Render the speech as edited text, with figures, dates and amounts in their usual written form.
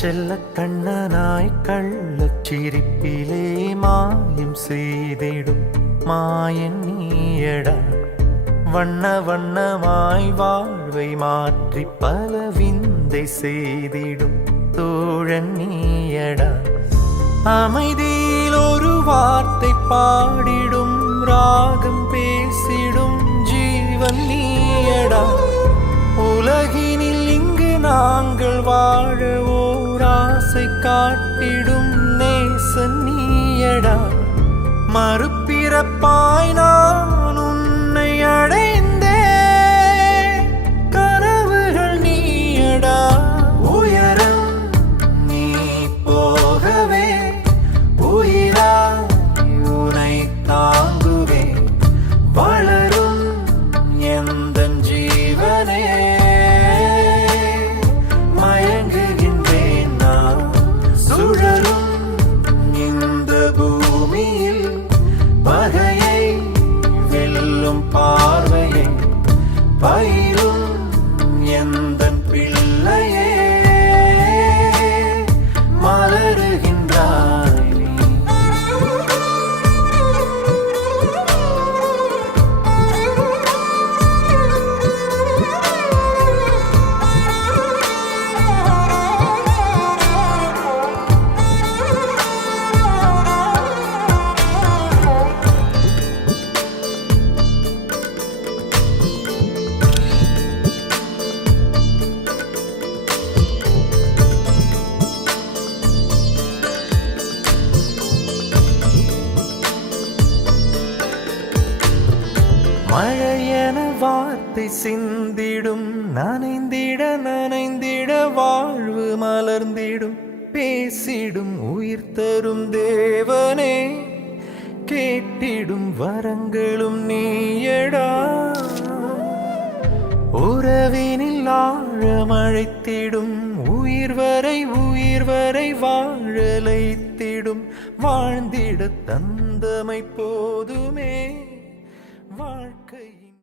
செல்ல கண்ணனாய் கள்ளச் சிரிப்பிலே மாயம் செய்திடும் மாயன் நீயடா. வண்ண வண்ணமாய் வாழ்வை மாற்றி பல விந்தை செய்திடும் தோழன் நீயடா. அமைதியில் ஒரு வார்த்தை பாடிடும் ராகம் பேசிடும் ஜீவன் நீயடா. உலகினில் இங்கு நாங்கள் வாழ ஓர் ஆசை காட்டிடும் நேசன் நீயடா. மறுபிறப்பாய் நான் உன்னை அடைந்தே கனவுகள் நீயடா. உயரம் நீ போகவே உயிராய் உனை தாங்குவே வளரும் எந்தன் ஜீவனே. மயங்குகின்றேன் நான் சுழலும் இந்த பூமியில் பகையை வெல்லும் பார்வையை பயிரும் எந்தன் பிள்ளையே. மலருகின்றாய் நீ. மழையென வார்த்தை சிந்திடும் நனைந்திட நனைந்திட வாழ்வு மலர்ந்திடும் பேசிடும் உயிர் தரும் தேவனே. கேட்டிடும் வரங்களும் நீயடா. உறவினில் ஆழமழைத்திடும் உயிர் வரை வாழலைத்திடும் வாழ்ந்திட தந்தமை போதுமே வாழ்க்கை.